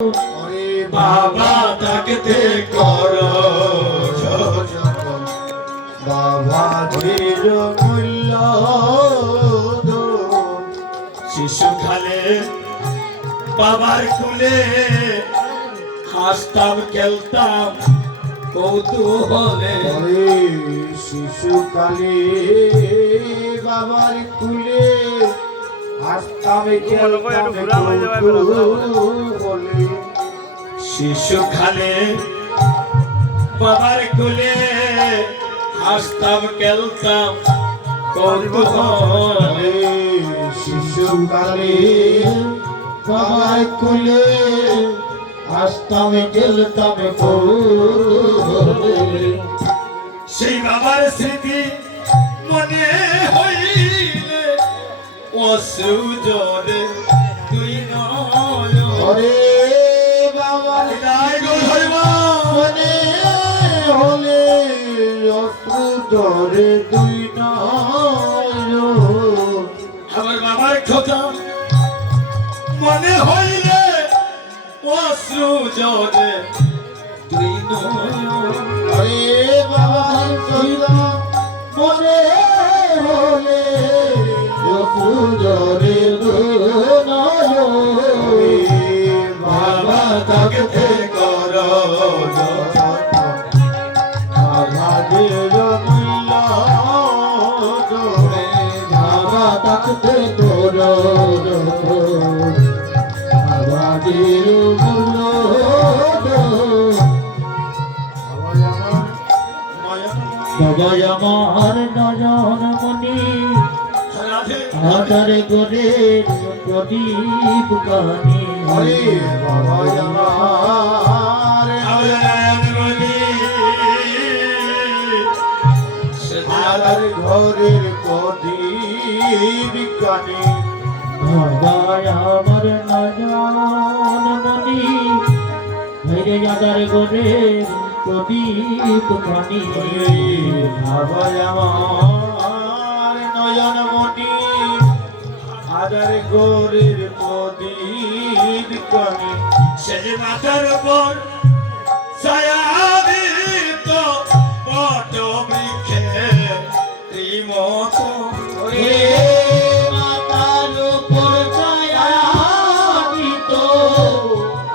ওরে বাবা থাকতে করো বাবা ধীর মূল্য শিশুকালে বাবার কুলে হাসতাম খেলতাম কৌতূহলে। শিশুকালে বাবার কুলে হাসতাম খেলতাম কৌতূহলে। শিশুকালে বাবার কুলে হাসতাম খেলতাম কৌতূহলে। শিশুকালে বাবার কুলে হাসতাম খেলতাম কৌতূহলে। সেই বাবার স্মৃতি মনে হইলে অশ্রু জলে তুই নয় বাবার মনে হলে অশ্রু জলে তুই নয়। আমার বাবার কথা মনে হইলে অশ্রু জলে তুই নয় বাবার কথা মনে হলে অশ্রু জলে তুই নয়। বাবা থাকতে করো বাবাদের মূল্য জোরে। বাবা থাকতে করো বাবাদের মূল্য। বাবা আমার নয়ন মনি আধারে করে প্রদীপ কানি। বাবা আমার নয়ন মনি আধার ঘরের প্রদীপ কানি। বাবা আমার নয়ন মনি ভৈরে আধার ঘরের প্রদীপ কানি। বাবা আমার নয়ন মনি আধার ঘরের প্রদীপ কানি। সে যে মাথার উপর ছায়া দিত বট বৃক্ষে ত্রিমত। মাথার উপর ছায়া দিত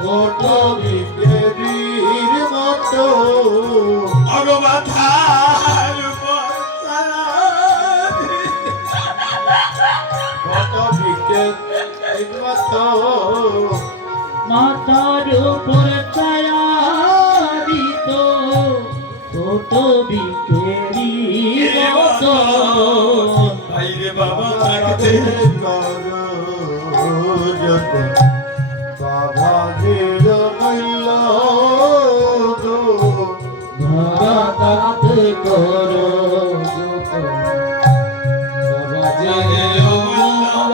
বট বৃক্ষের মতো। মাথার উপর ছায়া বট বৃক্ষের মতো। মাথার উপর ছায়া দিত ছোট বিকেরি মতো। ভাইরে বাবা থাকতে বাবা ধীর মূল্য বাবা থাকতে করো বাবা ধীর মূল্য।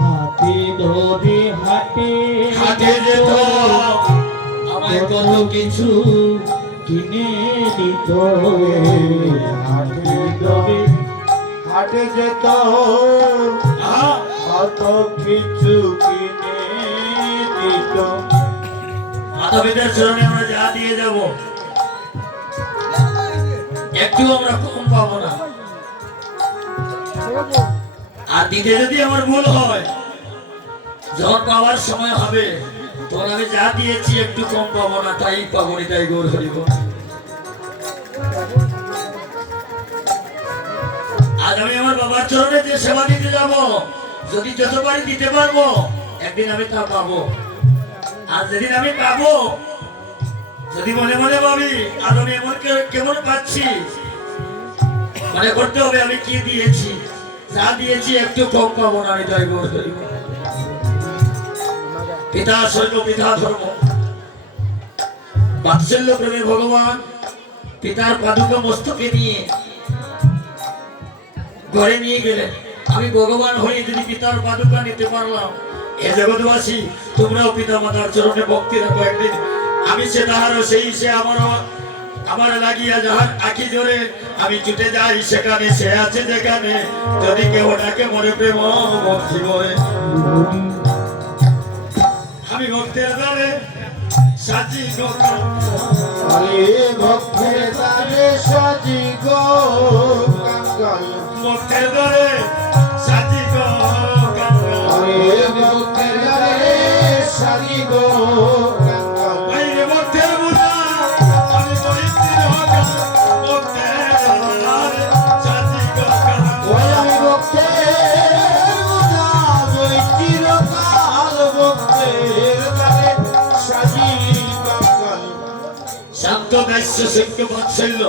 হাতে ধরে হাটে হাটে যেত আমায় কত কিছু কিনে দিত। হাটে ধরে হাটে যেত কত কিছু কিনে দিত। মাধবীদের চরণে আমরা যা দিয়ে যাব একটু আমরা কম পাবো না। আর দিতে যদি আমার ভুল হয় যখন পাওয়ার সময় হবে তখন আমি যা দিয়েছি একটু কম পাবো না, তাই পাবো না, তাই গৌর হরিব। আজ আমি আমার বাবার চরণে যে সেবা দিতে যাব যদি যতবারই দিতে পারবো একদিন আমি তা পাবো। আর যেদিন আমি পাবো যদি মনে মনে ভাবি আজ আমি এমন কেমন পাচ্ছি মনে করতে হবে আমি কি দিয়েছি, যা দিয়েছি একটু কম পাবো না, আমি তাই গৌর হরিব। পিতা স্বর্গ পিতা ধর্ম বাৎসল্য প্রেমী ভগবান পিতার পাদুকা মস্তকে নিয়ে ঘরে নিয়ে গেলেন। আমি ভগবান হয়ে যদি পিতার পাদুকা নিতে পারলাম এ জগৎবাসী তোমরাও পিতা মাতার চরণে ভক্তি রাখো। একদিন আমি সে তাহারও সেই সে আমারও আমার লাগিয়া যাহার আখি জোরে আমি ছুটে যাই সেখানে সে আছে যেখানে যদি কেউ ডাকে মরে প্রেম ভক্তি বলে আমি ভক্তের দ্বারে সাজি গো আরে ভক্তের দ্বারে সাজি গো কাঙ্গাল ভক্তের দ্বারে সাজি গো আরে ভক্তের দ্বারে সাজি গো কাঙ্গাল বাইরে ভক্তের বুঝা আমি মহিষির হকা ভক্তের দ্বারে সাজি গো ওই আমি ভক্তের বোঝা ওই চিরকাল ভক্তের দ্বারে সাজি কাঙ্গাল শান্ত দাস্য সৈক্য বাৎসল্য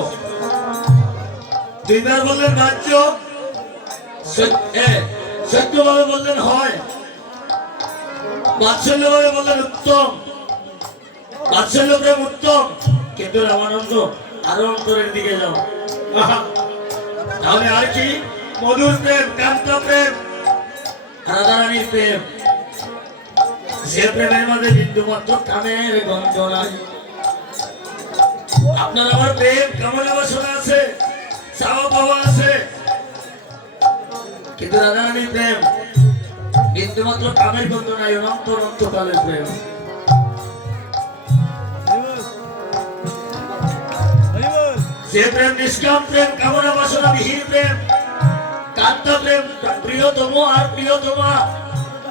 দুইবার বললেন রাজ্য সৈক্যভাবে বললেন হয় বাৎসল্যভাবে বললেন উত্তম বাৎসল্য প্রেম উত্তম কিন্তু রামানন্দ আরো অন্তরের দিকে যাও আহা, তাহলে আর কি মধুর প্রেম কান্ত প্রেম রাধারানীর প্রেম যে প্রেমের মধ্যে বিন্দু মাত্র কামের গন্ধ নাই আপনার আমার প্রেম কামনা বাসনা আছে চাওয়া পাওয়া আছে কিন্তু রাধারানীর প্রেম বিন্দু মাত্র কামের গন্ধ নাই অনন্ত অনন্তকালের প্রেম যে প্রেম নিষ্কাম প্রেম কামনা বাসনা বিহীন প্রেম কান্ত প্রেম প্রিয়তম আর প্রিয়তমা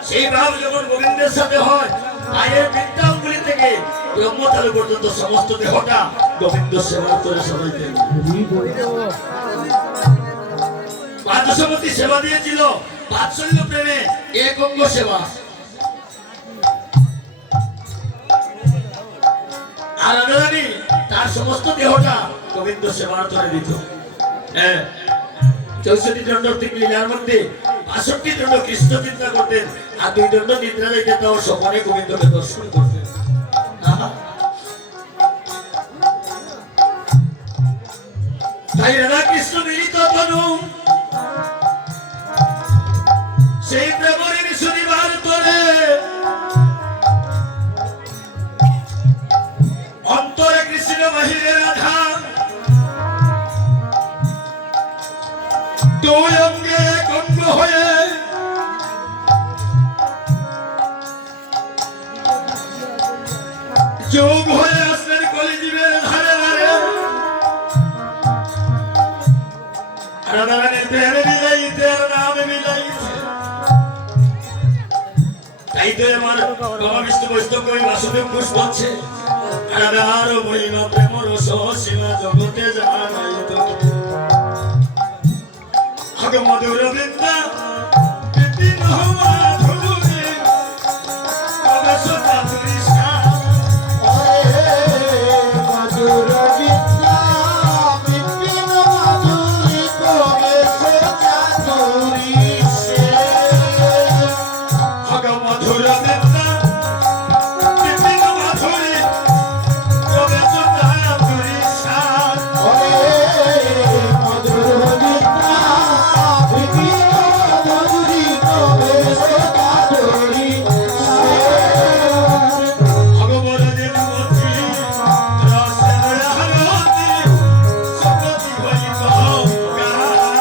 সেই ভাব যখন গোবিন্দের সাথে হয় পায়ের বৃন্দাঙ্গুলি থেকে ব্রহ্মতালু পর্যন্ত সমস্ত দেহটা গোবিন্দ সেবা করে সবাইকে পাঁচশমতি সেবা দিয়েছিল বাৎসল্য প্রেমে এক অঙ্গ সেবা আর রাধারানী তার সমস্ত দেহটা গোবিন্দ সেবার করে দিত হ্যাঁ 64 দণ্ড লীলার মধ্যে 62 দণ্ড কৃষ্ণ চিন্তা করতেন আর 2 দণ্ড নিদ্রা যাইতে তাও সপনে গোবিন্দকে দর্শন করতেন তাই রাধা কৃষ্ণ মিলিত তনু সেই প্রেমরে শুনিবার তোরে অন্তরে কৃষ্ণ বাহিরে রাধা দুই অঙ্গে কঙ্গ হয়ে যোগ হয়ে আসলেন কলিজীবের ধারে ধারে রাধারানীর প্রেমে মিলাইতে আর নামে মিলাইতে তাই তো আমার বাবা বিষ্ণু বৈষ্ণব কবি বাসুদেব ঘোষ বলছে রাধার মহিমা প্রেম রস সীমা জগতে জানাই তো আগে মধুর বৃন্দা বিপিন হওয়া ধুলি প্রবেশ চাতুরি মধুর বিদ্যা বিপিন মাধুরী প্রবেশ চাতুরী আগে মধুর বৃন্দা বিপিন মাধুরী প্রবেশ চাতুরি মধুর বিদ্যা বিপিন মাধুরী প্রবেশ চাতুরী ভগবর দেব মতি রসের হারতি সপতি বলিত গায়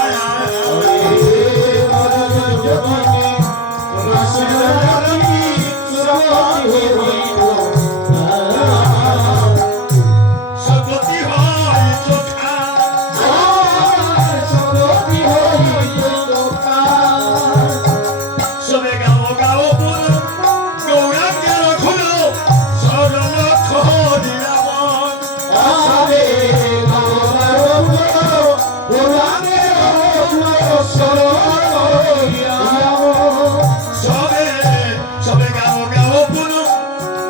সপতি হয় চোখা সবে গাও গাও বলো গৌরাঙ্গের খুলো সরল খোদিয়ামন সবে সবে গাও গাও বলো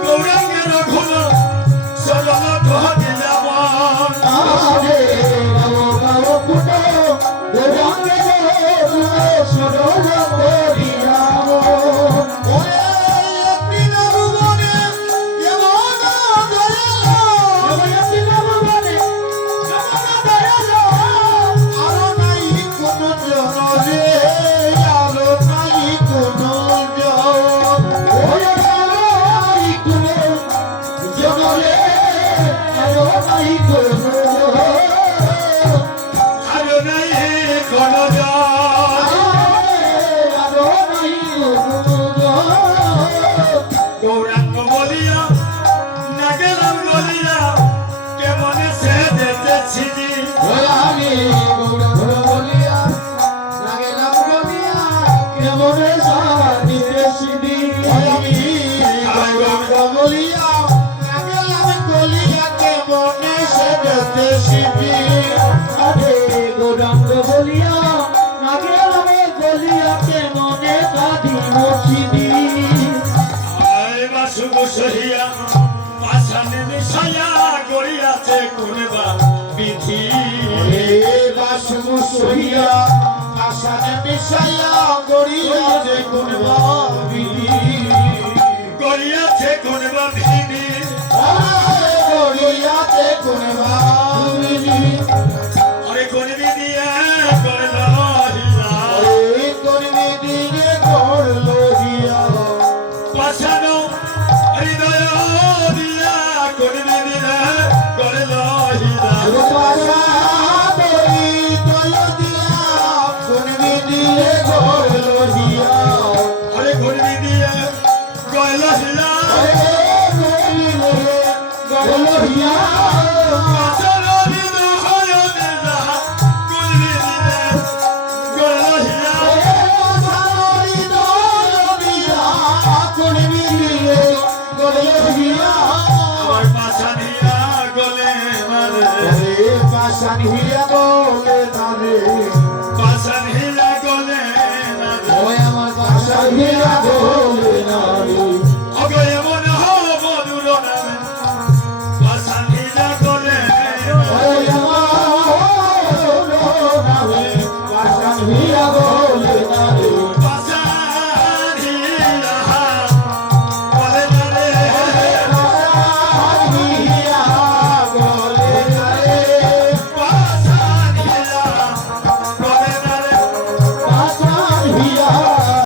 গৌরাঙ্গের খুলো সরল খোদিয়ামন আর নাই কোন গৌরাঙ্গ গৌরাঙ্গ বলিয়া লাগলাম বলিয়া কেমনে সাদিতে সিদি আমি গৌরাঙ্গ বলিয়া লাগলাম বলিয়া কেমনে সাদিতে সিদি আরে গৌরাঙ্গ বলিয়া লাগলাম বলিয়া কেমনে সাদিতে সিদি আয় বাসু বসিয়া পাছানে মিশাইয়া গড়িয়াছে কোনবা বিধি বাসু সহিয়া আশানে মিশাইয়া গড়িয়াছে কোনবা বিধি গড়িয়াছে কোনবা বিধি গড়িয়াছে কোনবা বিধি আরে কোন বিধি করল হিলা এই করবি দিনে করলো হিয়া পাছানো হৃদয় দিয়া কোন বিধি করল হিলা রূপাশা বলি তয় দিয়া করবি দিনে করলো হিয়া আরে কোন বিধি করল হিলা করলো হিয়া পাছানো হৃদয় দিয়া কোন বিধি করল হিলা আমার পাছানিয়া গলে মারে পাশান হিয়া বলে তারে